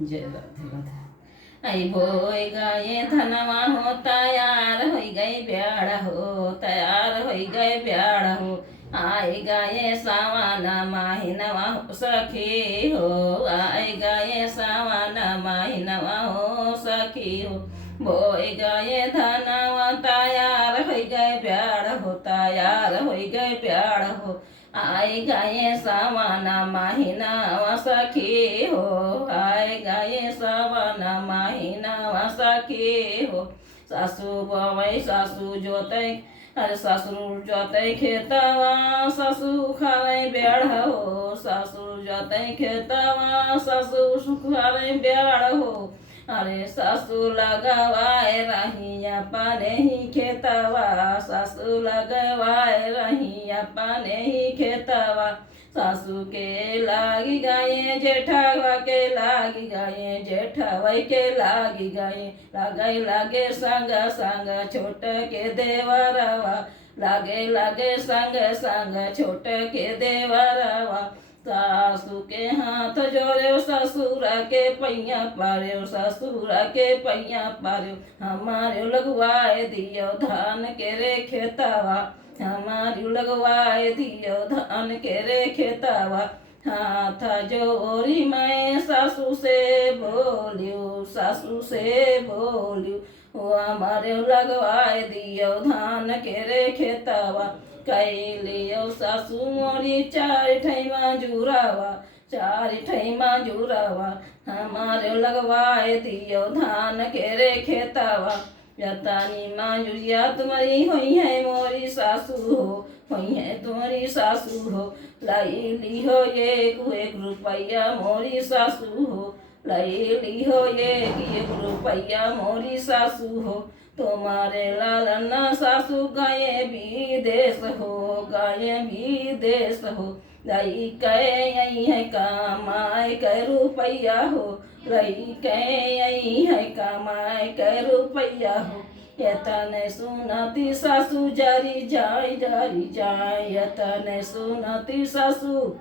जय राधे राधे। आई बोई गए धनवा हो तैयार हो गई ब्याड़ हो, तैयार हो गए ब्याड़ हो। आई गए सावन महीनवा हो सखी हो, आई गए सावन महीनवा हो सखी हो। बोई गए धनवा तैयार हो गए ब्याड़ हो, तैयार हो गए ब्याड़ हो। आई गए सावन महीना सखी हो, आई गए सावन महीना सखी हो। सासू बवै सासू जोतै, अरे ससुर जोतै खेतवा, ससुर खाले बेड़ हो, ससुर जोतै खेतवा, ससुर सुखाले बेड़ हो। अरे सासू लगवाए रही अपने ही खेतवा, सासू लगवाए रही अपने ही खेतवा। सासू के लागी गाये जेठावा के लागी गाये, जेठावा के लागी गाये। लागे लागे संग संग छोट के देवरवा, लागे लागे संग संग छोट के देवरवा। सासू के हाथ जोड़े ससुरा के पैया पारे, ससुरा के पैया पारे। हमारे लगवाए दियो धान के रे खेतवा, हमारी लगवाए दियो धान के रे खेतवा। हाथ जोड़ी मैं सासू से बोलियो, सासू से बोलियो। वो हमारे लगवाए दियो धान के रे खेतवा। कैलियो सासू मोरी चार ठैमा जुरावा, चार ठैमा जुरावा। हमारे लगवाए दियो धान के रे खेतवा। यतानी मांजुरिया तुम्हारी हुई है मोरी सासू हो, हुई है तुम्हारी सासू हो। लाई ली हो एक रुपया मोरी सासू हो, लाई ली हो एक रुपया मोरी सासू हो। तुम्हारे लालना सासू गए विदेश हो, गए विदेश हो। लाई कहे यही है कमाए कै रुपया हो, रही कहे यही है कमाए कै रुपया हो। यतने सुनती सासू जारी जाय जारी जाय, यतने सुनती सासू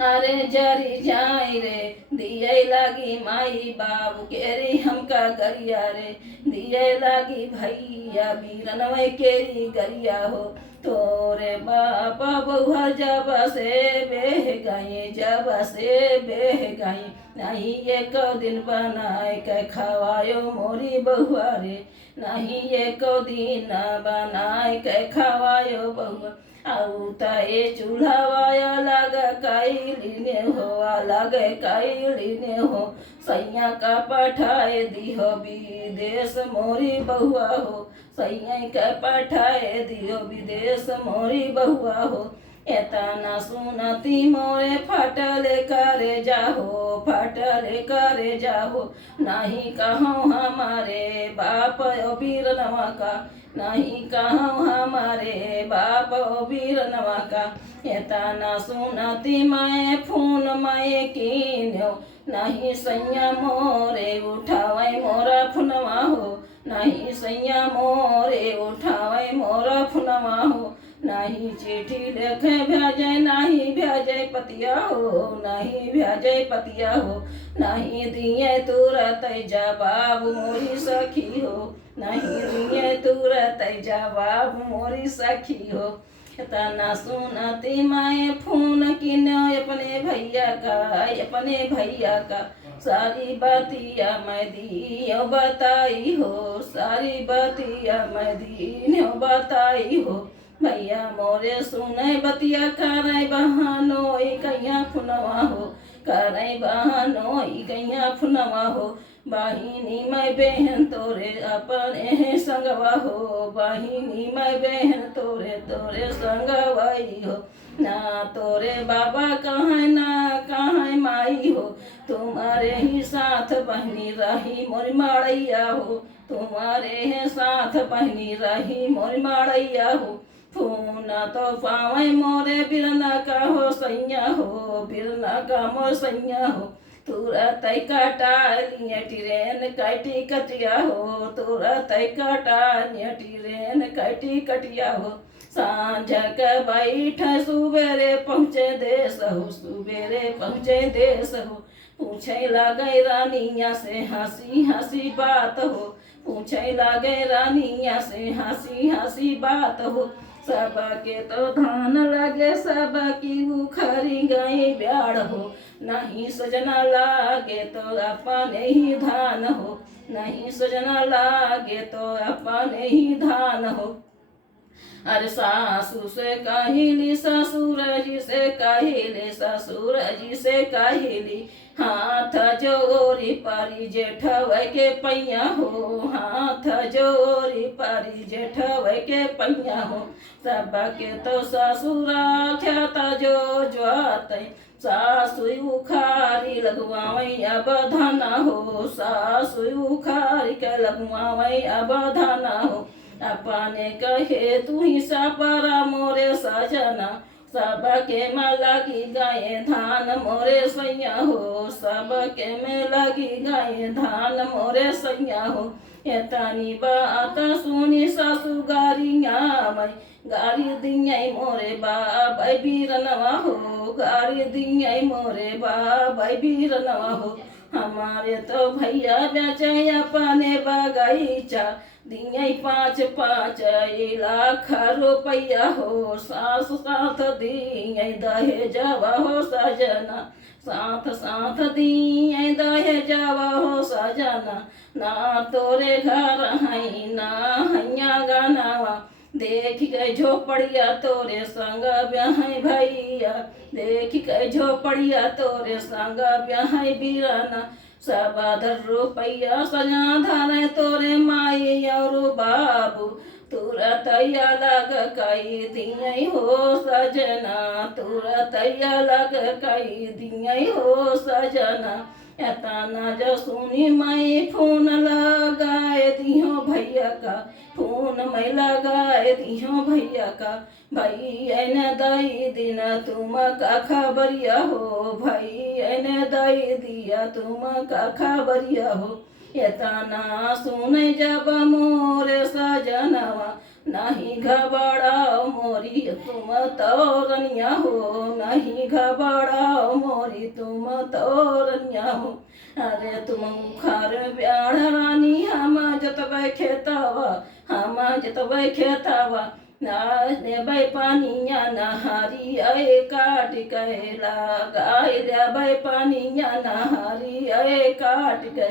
अरे जरी जाई रे। दिए लागी माई बाबू केरी हमका गरिया रे, दिए लागी भैया बीरनवे केरी गरिया हो। तोरे बापा बहुआ जब से बेह गए, जब से बेह गए। नहीं एक दिन बनाए के खवायो मोरी बहुआ रे, नहीं एक दिन बनाए के खवायो बहुआ। आउ ताए चूल्हा वाया लग कैलिने हो, अलग कैलिने हो। सैया का पठाए दिहो विदेश मोरी बहुआ हो, सैया का पठाए दिहो विदेश मोरी बहुआ हो। एतना सुनती मोरे फटले करे जाहो, फटले करे जाहो। नहीं कहो हमारे बाप बीरनवा का, नहीं कहो हमारे बाप बीरनवा का। एतना सुनती मैं फोन मैं कीन्यो, नहीं सैया मोरे उठावे मोरा फुनवा हो, नहीं सैया मोरे उठावे मोरा फुनवा हो। नहीं चिट्ठी लिखे भेजे, नहीं भेजे पतिया हो, नहीं भेजे पतिया हो। नहीं दिए तुरत जवाब मोरी सखी हो, नहीं दिए तुरत जवाब मोरी सखी हो। तना सुनती मैं फोन किन्यो अपने भैया का, अपने भैया का। सारी बातिया मैं दियो बताई हो, सारी बातिया मैं दियो बताई हो। भैया मोरे सुने बतिया करे बहानो कैया फुनवा हो, करे बहानो कैया फुनवा हो। बाहिनी मैं बहन तोरे अपने संगवा हो, बाहिनी मैं बहन तोरे तोरे संगवाई हो। ना तोरे बाबा कहाँ ना कहाँ माई हो, तुम्हारे ही साथ बहनी रही मोरी माड़ैया हो, तुम्हारे ही साथ बहनी रही मोरी माड़ैया हो। फूना तो पावे मोरे बिरना का हो सैया हो, बिरना का मोर सैया हो। तुरत काटा लिया ट्रेन काटी कटिया हो, तुरत काटा लिया ट्रेन काटी कटिया हो। सांझ के बैठ सुबेरे पहुँचे देश हो, सुबेरे पहुँचे देश हो। पूछे लागे रानिया से हंसी हंसी बात हो, पूछे लागे रानिया से हंसी हंसी बात हो। सबके तो धान लगे सबकी उखरी गई ब्याड़ हो, नहीं सजना लागे तो अपने ही धान हो, नहीं सजना लागे तो अपने ही धान हो। अरे सासू से कहिली ससुर जी से कहिली ससुर जी से कहिली, हाथ जोरी पारी जेठव के पैया हो, हाथ जोरी पारी जेठव के पैया हो। सबके तो ससुरा ख्याता जो ज्वात, सासु उखारी लगवावई अब धना हो, सासु उखारी के लगवावई अब धना हो। अपने कहे तू ही सपरा मोरे सजना, सबके में लगी गए धान मोरे सैया हो, सबके में लगी गए धान मोरे सैया हो। एतनी बात सुनी सासु गारिया मई, गारी दिया मोरे बाबाई बीरनवा हो, गारी दिया मोरे बाबाई बीरनवा हो। हमारे तो भैया बेचे अपने बगीचा, दिए 5-5 लाख रुपया हो, सास साथ दिए दहेजवा हो सजना, साथ साथ दिए दहेजवा हो सजना। ना तोरे घर है ना हैया गनावा, देख के झोपड़िया तोरे संग ब्याह भैया, देख के झोपड़िया तोरे संग ब्याह बीराना। सब 10 रुपया सजा धरे तोरे माई और बाबू, तुरत लग कई दिए हो सजना, तुरत लग कई दिए हो सजना। एतना जो सुनी मैं फोन लगाए दियो भैया का, फोन मैं लगाए दियो भैया का। भाई न दई दिन तुम का खबरिया हो, भाई न दई दिया तुम का खबरिया हो। एतना सुन जब मोरे सजनवा, नहीं घबराओ मोरी तुम तोरनिया हो, नहीं घबराओ मोरी तुम तोरनिया हो। अरे तुम उखार ब्याड़ रानी हम जतबै खेतवा, हम जतबै खेतवा। नेबै पानिया नहारी अए काट के लगाए देबै पानिया नहारी अए काट के।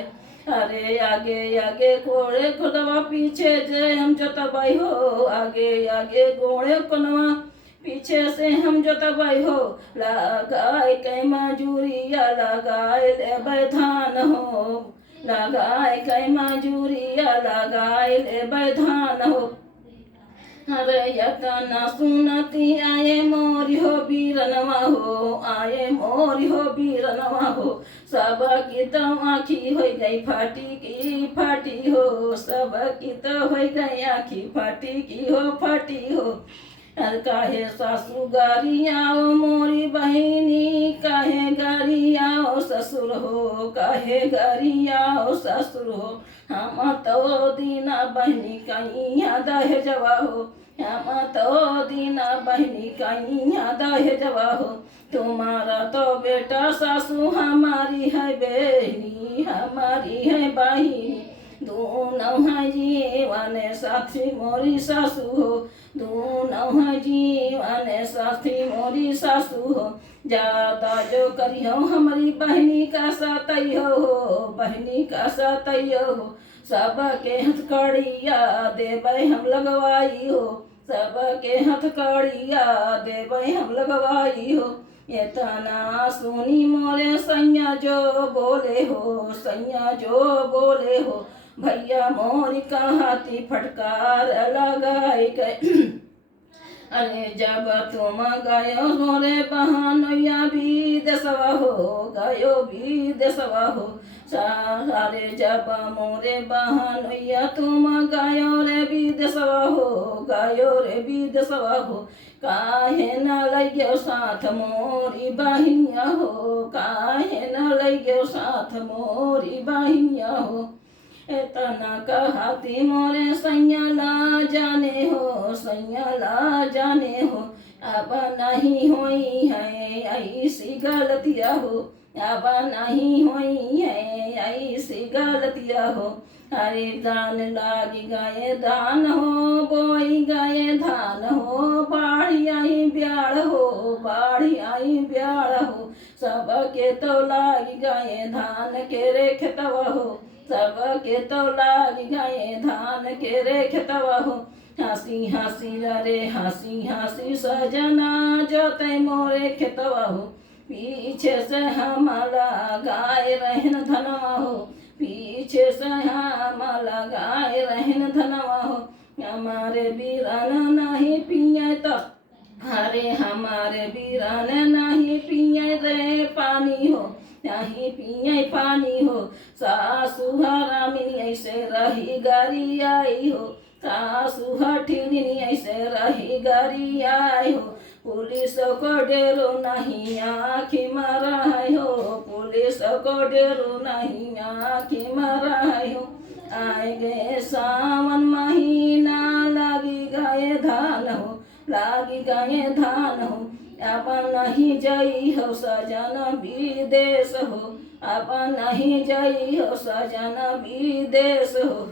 अरे आगे आगे घोड़े खुदवा पीछे से हम जोतबाई हो, आगे आगे घोड़े खुदवा पीछे से हम जोतबाई हो। लगाए के मजूरिया लगाए लेबै धान हो, लगाए के मजूरिया लगाए लेबै धान हो। अरे यतना सुनती आए मोरी हो बीरनवा हो, आए मोरी हो बीरनवा हो। सब की तो आँखी हो गई फाटी की फाटी हो, सब की तो हो गई आँखी फाटी की हो फाटी हो। काहे सासू गारियाओ मोरी बहिनी, काहे गारियाओ ससुर हो, काहे गारियाओ ससुर हो। हम तो दीना बहनी कहीं दहेजवा हो, हम तो दीना बहनी कहीं दहेजवा हो। तुम्हारा तो बेटा सासू हमारी है बहनी, हमारी है बहिनी। दोनों है जीवन साथी मोरी सासू हो, दोनों है जीवन साथी मोरी सासू हो। ज्यादा जो करियो हमारी बहनी का सतैयो हो, बहनी का सतैयो हो। सबके हथकड़िया देबै हम लगवाई हो, सबके हथकड़िया देबै हम लगवाई हो। एतना सुनी मोरे सैया जो बोले हो, सैया जो बोले हो। भैया मोरी का हाथी फटकार लगाई गए। अरे जब तुम गयो मोरे बहनोया भी देसवा हो, गयो भी देसवा हो। सारे जब मोरे बहनोया तुम गयो रे भी देसवा हो, गयो रे भी देसवा हो। काहे न लग्यो साथ मोरी बहिनिया हो, काहे न लग्यो साथ मोरी बहिनिया हो। एतना कहती मोरे सैया ला जाने हो, सैया ला जाने हो। अब नहीं हुई है ऐसी गलतियाँ हो, अब नहीं हुई है ऐसी गलतियाँ हो। अरे दान लागी गए धान हो, बोई गए धान हो, बाढ़ी आई ब्याड़ हो, बाढ़ी आई ब्याड़ हो। सबके तो लागी गए धान के रे खेतवा हो, सबके तो लागी गए धान के रे खेतवा हो। हंसी हंसी अरे हंसी हंसी सजना जोते मोरे खेतवा हो, पीछे से हम लगाए रहन धनवा हो, पीछे से हम लगाए रहन धनवा हो। हमारे बीरन नहीं पिए तो, अरे हमारे बीरन नहीं पिए रे पानी हो, नहीं पिए पानी हो। सासु हरामिनी ऐसे रही गारी आई हो, सासु हठिनी ऐसे रही गारी आई हो। पुलिस को डेरो नहीं आँखी मारा है हो, पुलिस को डेरो नहीं आँखी मारा है हो। आए गए सावन महीना लागी गए धान हो, लागी गए धान हो। अब नहीं जई हो सजन विदेश हो, अब नहीं जई हो सजन विदेश हो।